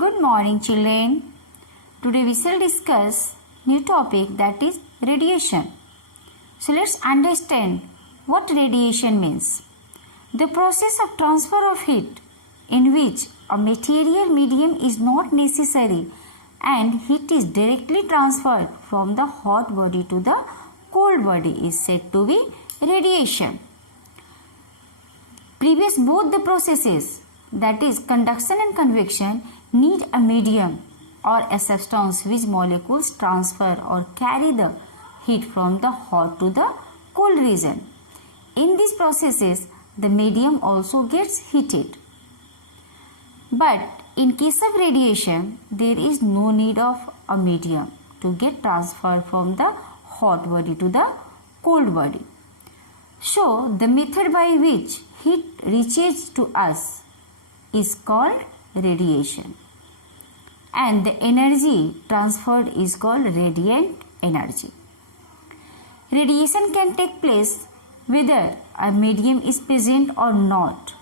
Good morning, children. Today we shall discuss new topic, that is radiation. So let's understand what radiation means. The process of transfer of heat in which a material medium is not necessary and heat is directly transferred from the hot body to the cold body is said to be radiation. Both the processes, that is conduction and convection, need a medium or a substance which molecules transfer or carry the heat from the hot to the cold region. In these processes, the medium also gets heated. But in case of radiation, there is no need of a medium to get transferred from the hot body to the cold body. So, the method by which heat reaches to us is called radiation, and the energy transferred is called radiant energy. Radiation can take place whether a medium is present or not.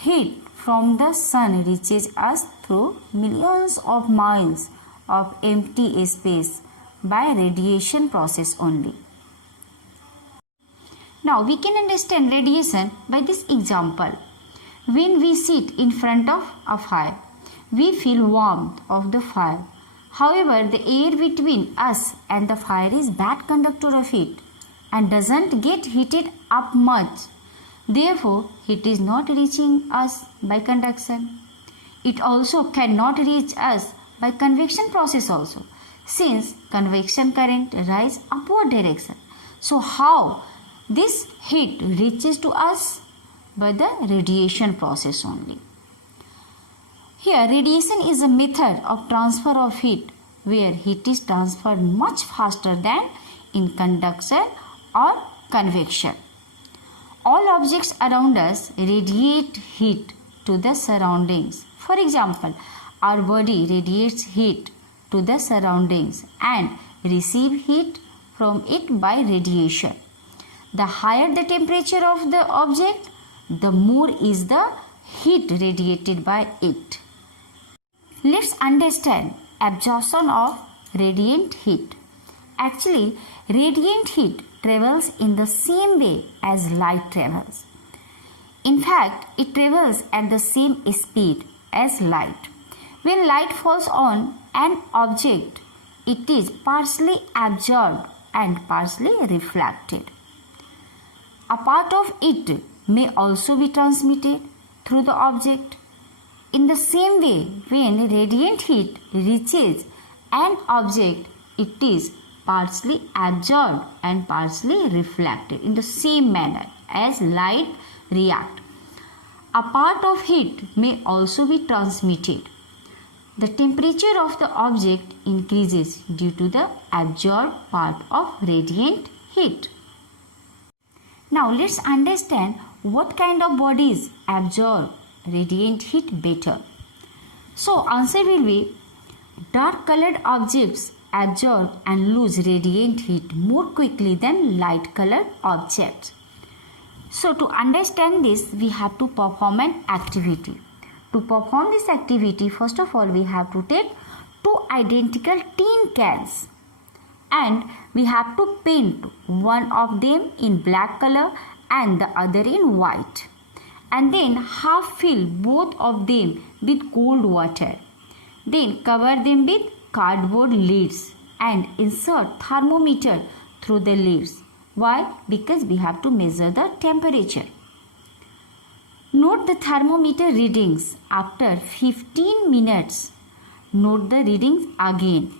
Heat from the sun reaches us through millions of miles of empty space by radiation process only. Now we can understand radiation by this example. When we sit in front of a fire, we feel warmth of the fire. However, the air between us and the fire is bad conductor of heat and doesn't get heated up much. Therefore, heat is not reaching us by conduction. It also cannot reach us by convection process also, since convection current rise upward direction. So how this heat reaches to us? By the radiation process only. Here, radiation is a method of transfer of heat where heat is transferred much faster than in conduction or convection. All objects around us radiate heat to the surroundings. For example, our body radiates heat to the surroundings and receive heat from it by radiation. The higher the temperature of the object, the more is the heat radiated by it. Let's understand absorption of radiant heat. Actually, radiant heat travels in the same way as light travels. In fact, it travels at the same speed as light. When light falls on an object, it is partially absorbed and partially reflected. A part of it may also be transmitted through the object. In the same way, when radiant heat reaches an object, it is partially absorbed and partially reflected in the same manner as light react. A part of heat may also be transmitted. The temperature of the object increases due to the absorbed part of radiant heat. Now let's understand what kind of bodies absorb radiant heat better. So answer will be dark colored objects absorb and lose radiant heat more quickly than light colored objects. So to understand this, we have to perform an activity. To perform this activity, first of all, we have to take two identical tin cans and we have to paint one of them in black color and the other in white, and then half fill both of them with cold water. Then cover them with cardboard lids and insert thermometer through the lids. Why? Because we have to measure the temperature. Note the thermometer readings after 15 minutes. Note the readings again.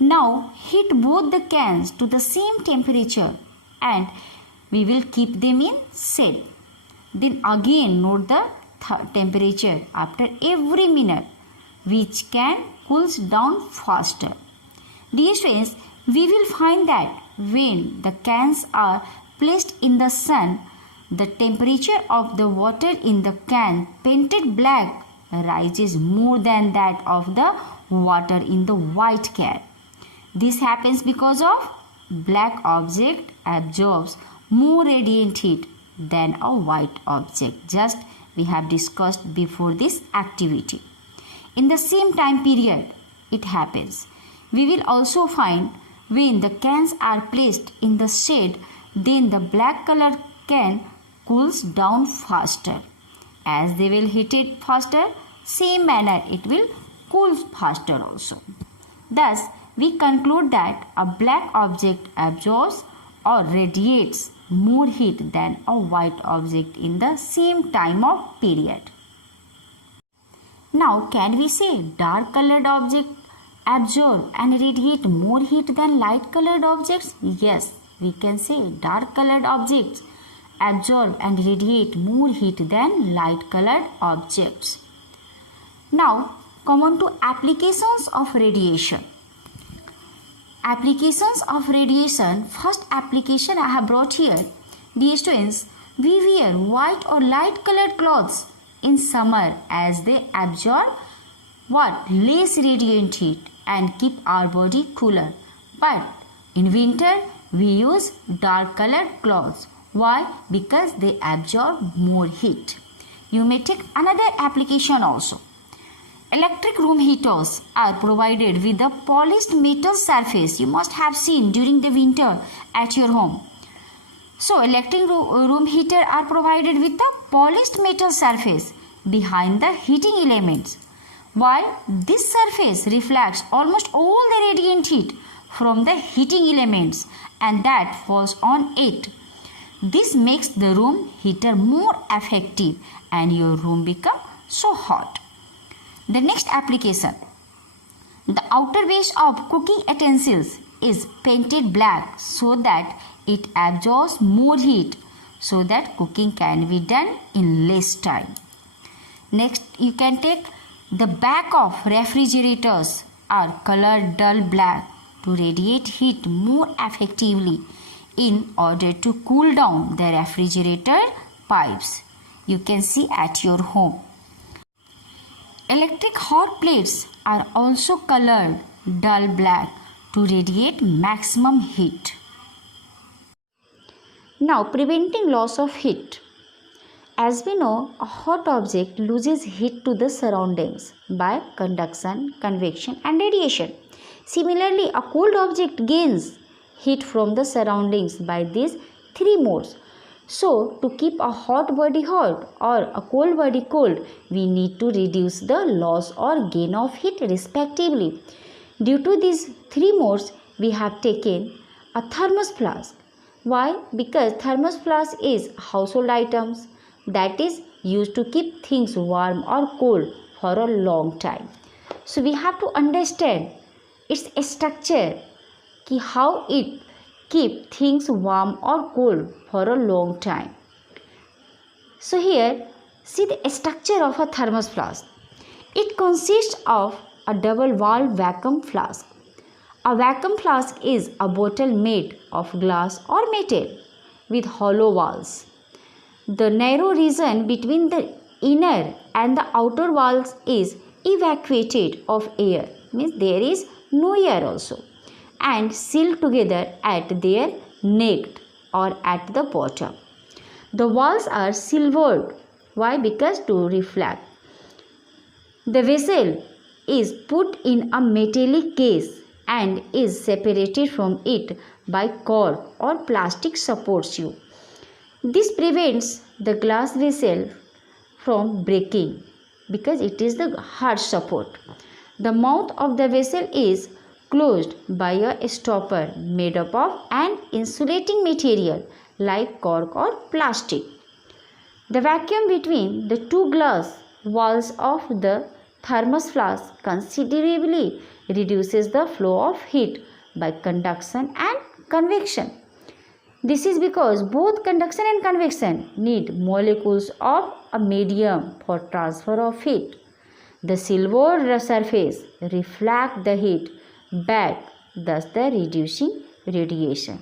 Now heat both the cans to the same temperature and we will keep them in shade. Then again note the temperature after every minute, which can cools down faster. Dear students, we will find that when the cans are placed in the sun, the temperature of the water in the can painted black rises more than that of the water in the white can. This happens because of black object absorbs more radiant heat than a white object. Just we have discussed before this activity. in the same time period it happens. We will also find when the cans are placed in the shade, then the black color can cools down faster. As they will heat it faster, same manner it will cool faster also. Thus, we conclude that a black object absorbs or radiates more heat than a white object in the same time of period. Now, can we say dark colored objects absorb and radiate more heat than light colored objects? Yes, we can say dark colored objects absorb and radiate more heat than light colored objects. Now, come on to applications of radiation. Applications of radiation. First application I have brought here. Dear students, we wear white or light colored clothes in summer as they absorb what? Less radiant heat and keep our body cooler. But in winter we use dark colored clothes. Why? Because they absorb more heat. You may take another application also. Electric room heaters are provided with a polished metal surface. You must have seen during the winter at your home. So, electric room heater are provided with a polished metal surface behind the heating elements. While this surface reflects almost all the radiant heat from the heating elements and that falls on it. This makes the room heater more effective and your room become so hot. The next application. The outer base of cooking utensils is painted black so that it absorbs more heat so that cooking can be done in less time. Next, you can take the back of refrigerators are colored dull black to radiate heat more effectively in order to cool down the refrigerator pipes. You can see at your home. Electric hot plates are also colored dull black to radiate maximum heat. Now, preventing loss of heat. As we know, a hot object loses heat to the surroundings by conduction, convection and radiation. Similarly, a cold object gains heat from the surroundings by these three modes. So, to keep a hot body hot or a cold body cold, we need to reduce the loss or gain of heat respectively. Due to these three modes, we have taken a thermos flask. Why? Because thermos flask is household items that is used to keep things warm or cold for a long time. So, we have to understand its structure, how it keep things warm or cold for a long time. So here, see the structure of a thermos flask. It consists of a double walled vacuum flask. A vacuum flask is a bottle made of glass or metal with hollow walls. The narrow region between the inner and the outer walls is evacuated of air, means there is no air also, and sealed together at their neck or at the bottom. The walls are silvered. Why? Because to reflect. The vessel is put in a metallic case and is separated from it by cord or plastic supports you. This prevents the glass vessel from breaking because it is the hard support. The mouth of the vessel is closed by a stopper made up of an insulating material like cork or plastic. The vacuum between the two glass walls of the thermos flask considerably reduces the flow of heat by conduction and convection. This is because both conduction and convection need molecules of a medium for transfer of heat. The silver surface reflects the heat back, thus the reducing radiation.